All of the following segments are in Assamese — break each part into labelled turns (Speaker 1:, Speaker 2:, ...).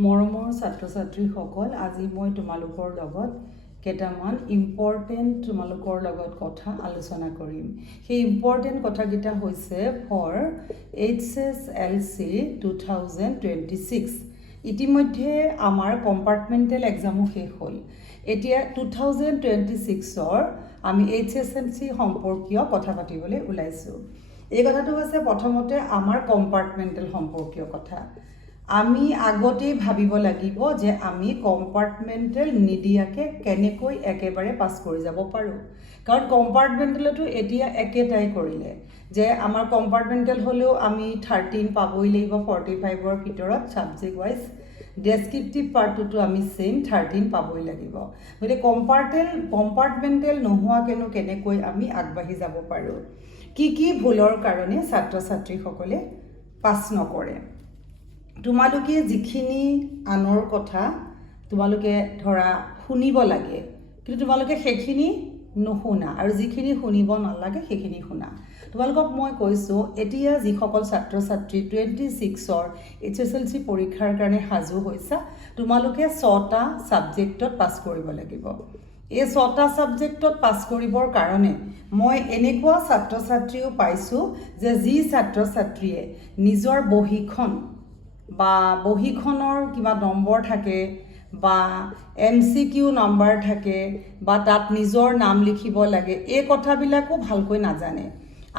Speaker 1: মৰমৰ ছাত্ৰ ছাত্ৰীসকল আজি মই তোমালোকৰ লগত কেইটামান ইম্পৰ্টেণ্ট তোমালোকৰ লগত কথা আলোচনা কৰিম। সেই ইম্পৰ্টেণ্ট কথাকেইটা হৈছে for H S L C two thousand twenty six ইতিমধ্যে আমাৰ কম্পাৰ্টমেণ্টেল এক্সামো শেষ হ'ল। এতিয়া টু থাউজেণ্ড টুৱেণ্টি ছিক্সৰ আমি এইচ এছ এল চি সম্পৰ্কীয় কথা পাতিবলৈ ওলাইছোঁ। এই কথাটো হৈছে প্ৰথমতে আমাৰ কম্পাৰ্টমেণ্টেল সম্পৰ্কীয় কথা। আমি আগতেই ভাবিব লাগিব যে আমি কম্পাৰ্টমেণ্টেল নিদিয়াকৈ কেনেকৈ একেবাৰে পাছ কৰি যাব পাৰোঁ। কাৰণ কম্পাৰ্টমেণ্টেলতো এতিয়া একেটাই কৰিলে। যে আমাৰ কম্পাৰ্টমেণ্টেল হ'লেও আমি থাৰ্টিন পাবই লাগিব ফৰ্টি ফাইভৰ ভিতৰত ছাবজেক্ট ৱাইজ ডেছক্ৰিপটিভ পাৰ্টটোতো আমি ছেইম থাৰ্টিন পাবই লাগিব। গতিকে কম্পাৰ্টেল, কম্পাৰ্টমেণ্টেল নোহোৱাকেনো কেনেকৈ আমি আগবাঢ়ি যাব পাৰোঁ? কি কি ভুলৰ কাৰণে ছাত্ৰ ছাত্ৰীসকলে পাছ নকৰে? তোমালোকে যিখিনি আনৰ কথা তোমালোকে ধৰা শুনিব লাগে কিন্তু তোমালোকে সেইখিনি নুশুনা আৰু যিখিনি শুনিব নালাগে সেইখিনি শুনা। তোমালোকক মই কৈছোঁ এতিয়া যিসকল ছাত্ৰ ছাত্ৰী টুৱেণ্টি ছিক্সৰ এইচ এছ এল চি পৰীক্ষাৰ কাৰণে সাজু হৈছা তোমালোকে ছটা ছাবজেক্টত পাছ কৰিব লাগিব। এই ছটা ছাবজেক্টত পাছ কৰিবৰ কাৰণে মই এনেকুৱা ছাত্ৰ ছাত্ৰীও পাইছোঁ যে যি ছাত্ৰ ছাত্ৰীয়ে নিজৰ বহীখন বা বহীখনৰ কিবা নম্বৰ থাকে বা এম চি কিউ নম্বৰ থাকে বা তাত নিজৰ নাম লিখিব লাগে, এই কথাবিলাকো ভালকৈ নাজানে।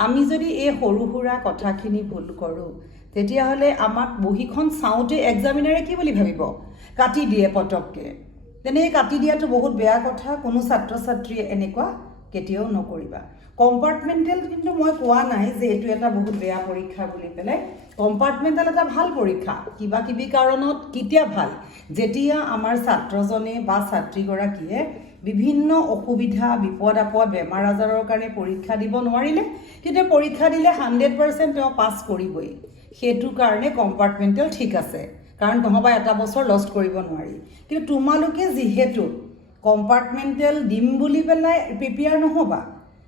Speaker 1: আমি যদি এই সৰু সুৰা কথাখিনি ভুল কৰোঁ, তেতিয়াহ'লে আমাক বহীখন চাওঁতে এক্সামিনাৰে কি বুলি ভাবিব? কাটি দিয়ে পটককৈ তেনে কাটি দিয়াটো বহুত বেয়া কথা, কোনো ছাত্ৰ ছাত্ৰীয়ে এনেকুৱা কেতিয়াও নকৰিবা। কম্পাৰ্টমেণ্টেল কিন্তু মই কোৱা নাই যে এইটো এটা বহুত বেয়া পৰীক্ষা বুলি পেলাই। কম্পাৰ্টমেণ্টেল এটা ভাল পৰীক্ষা কিবা কিবি কাৰণত কেতিয়া ভাল? যেতিয়া আমাৰ ছাত্ৰজনে বা ছাত্ৰীগৰাকীয়ে বিভিন্ন অসুবিধা বিপদ আপদ বেমাৰ আজাৰৰ কাৰণে পৰীক্ষা দিব নোৱাৰিলে তেতিয়া পৰীক্ষা দিলে হাণ্ড্ৰেড পাৰ্চেণ্ট তেওঁ পাছ কৰিবই। সেইটো কাৰণে কম্পাৰ্টমেণ্টেল ঠিক আছে। কাৰণ নহ'বা এটা বছৰ লষ্ট কৰিব নোৱাৰি। কিন্তু তোমালোকে যিহেতু কম্পাৰ্টমেণ্টেল দিম বুলি পেলাই প্ৰিপেয়াৰ নহ'বা।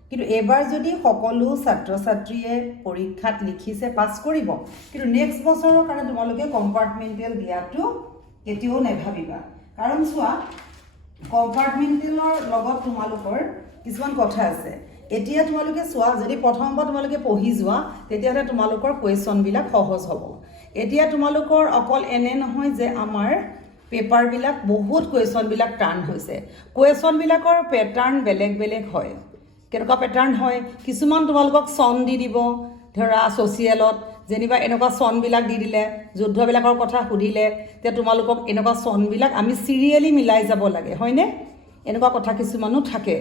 Speaker 1: কিন্তু এইবাৰ যদি সকলো ছাত্ৰ ছাত্ৰীয়ে পৰীক্ষাত লিখিছে পাছ কৰিব কিন্তু নেক্সট বছৰৰ কাৰণে তোমালোকে কম্পাৰ্টমেণ্টেল দিয়াটো কেতিয়াও নাভাবিবা। কাৰণ চোৱা কম্পাৰ্টমেণ্টেলৰ লগত তোমালোকৰ কিছুমান কথা আছে। এতিয়া তোমালোকে চোৱা যদি প্ৰথমবাৰ তোমালোকে পঢ়ি যোৱা তেতিয়াহ'লে তোমালোকৰ কুৱেশ্যনবিলাক সহজ হ'ব। এতিয়া তোমালোকৰ অকল এনে নহয় যে আমাৰ পেপাৰবিলাক বহুত কুৱেশ্যনবিলাক টান হৈছে। কুৱেশ্যনবিলাকৰ পেটাৰ্ণ বেলেগ বেলেগ হয়। কেনেকুৱা পেটাৰ্ণ হয়? কিছুমান তোমালোকক চন দি দিব। ধৰা ছ'চিয়েলত যেনিবা এনেকুৱা চনবিলাক দি দিলে যুদ্ধবিলাকৰ কথা সুধিলে তেতিয়া তোমালোকক এনেকুৱা চনবিলাক আমি চিৰিয়েলি মিলাই যাব লাগে হয়নে? এনেকুৱা কথা কিছুমানো থাকে।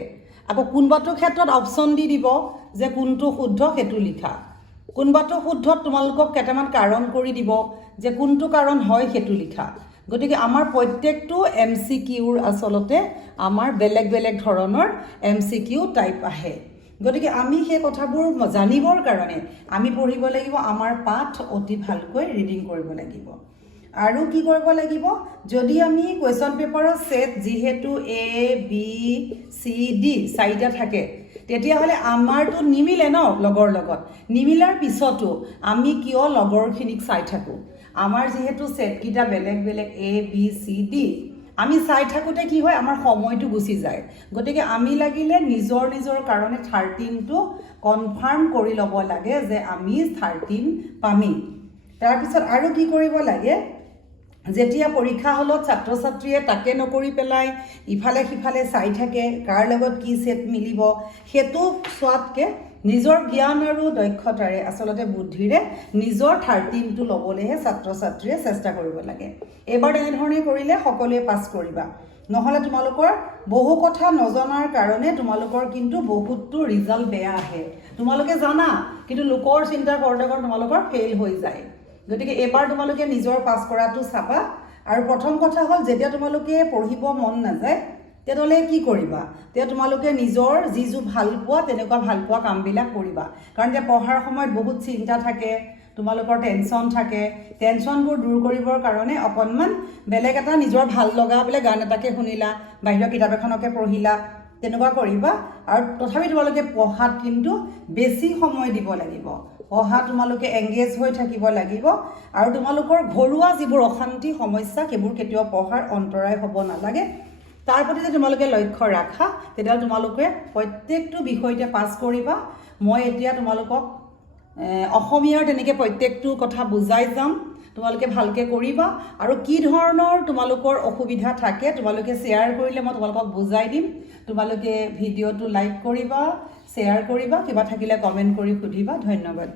Speaker 1: আকৌ কোনোবাটো ক্ষেত্ৰত অপশ্যন দি দিব যে কোনটো শুদ্ধ সেইটো লিখা। কোনোবাটো শুদ্ধত তোমালোকক কেইটামান কাৰণ কৰি দিব যে কোনটো কাৰণ হয় সেইটো লিখা। গতিকে আমাৰ প্ৰত্যেকটো এম চি কিউৰ আচলতে আমাৰ বেলেগ বেলেগ ধৰণৰ এম চি কিউ টাইপ আহে। গতিকে আমি সেই কথাবোৰ জানিবৰ কাৰণে আমি পঢ়িব লাগিব, আমাৰ পাঠ অতি ভালকৈ ৰিডিং কৰিব লাগিব। আৰু কি কৰিব লাগিব? যদি আমি কুৱেশ্যন পেপাৰৰ ছেট যিহেতু এ বি চি ডি চাৰিটা থাকে, তেতিয়াহ'লে আমাৰতো নিমিলে ন লগৰ লগত? নিমিলাৰ পিছতো আমি কিয় লগৰখিনিক চাই থাকোঁ? আমাৰ যিহেতু ছেটকেইটা বেলেগ বেলেগ এ বি চি ডি আমি চাই থাকোঁতে কি হয় আমাৰ সময়টো গুচি যায়। গতিকে আমি লাগিলে নিজৰ নিজৰ কাৰণে থাৰ্টিনটো কনফাৰ্ম কৰি ল'ব লাগে যে আমি থাৰ্টিন পামেই। তাৰপিছত আৰু কি কৰিব লাগে? যেতিয়া পৰীক্ষা হলত ছাত্ৰ ছাত্ৰীয়ে তাকে নকৰি পেলাই ইফালে সিফালে চাই থাকে কাৰ লগত কি ছেট মিলিব সেইটো চোৱাতকৈ নিজৰ জ্ঞান আৰু দক্ষতাৰে আচলতে বুদ্ধিৰে নিজৰ থাৰ্টিনটো ল'বলৈহে ছাত্ৰ ছাত্ৰীয়ে চেষ্টা কৰিব লাগে। এইবাৰ তেনেধৰণে কৰিলে সকলোৱে পাছ কৰিবা। নহ'লে তোমালোকৰ বহু কথা নজনাৰ কাৰণে তোমালোকৰ কিন্তু বহুতো ৰিজাল্ট বেয়া আহে। তোমালোকে জানা কিন্তু লোকৰ চিন্তা কৰোঁতে কৰোঁতে তোমালোকৰ ফেইল হৈ যায়। গতিকে এইবাৰ তোমালোকে নিজৰ পাছ কৰাটো চাবা। আৰু প্ৰথম কথা হ'ল যেতিয়া তোমালোকে পঢ়িব মন নাযায় তেতিয়াহ'লে কি কৰিবা? তেতিয়া তোমালোকে নিজৰ যিযোৰ ভাল পোৱা তেনেকুৱা ভাল পোৱা কামবিলাক কৰিবা। কাৰণ এতিয়া পঢ়াৰ সময়ত বহুত চিন্তা থাকে তোমালোকৰ টেনশ্যন থাকে। টেনশ্যনবোৰ দূৰ কৰিবৰ কাৰণে অকণমান বেলেগ এটা নিজৰ ভাল লগা বোলে গান এটাকে শুনিলা বাহিৰৰ কিতাপ এখনকে পঢ়িলা তেনেকুৱা কৰিবা। আৰু তথাপি তোমালোকে পঢ়াত কিন্তু বেছি সময় দিব লাগিব। পঢ়া তোমালোকে এংগেজ হৈ থাকিব লাগিব। আৰু তোমালোকৰ ঘৰুৱা যিবোৰ অশান্তি সমস্যা সেইবোৰ কেতিয়াও পঢ়াৰ অন্তৰায় হ'ব নালাগে। তাৰ প্ৰতি যদি তোমালোকে লক্ষ্য ৰাখা তেতিয়াহ'লে তোমালোকে প্ৰত্যেকটো বিষয়তে পাছ কৰিবা। মই এতিয়া তোমালোকক অসমীয়াৰ তেনেকৈ প্ৰত্যেকটো কথা বুজাই যাম। তোমালোকে ভালকৈ কৰিবা। আৰু কি ধৰণৰ তোমালোকৰ অসুবিধা থাকে, তোমালোকে শ্বেয়াৰ কৰিলে মই তোমালোকক বুজাই দিম। তোমালোকে ভিডিঅ'টো লাইক কৰিবা শ্বেয়াৰ কৰিবা, কিবা থাকিলে কমেণ্ট কৰি সুধিবা। ধন্যবাদ।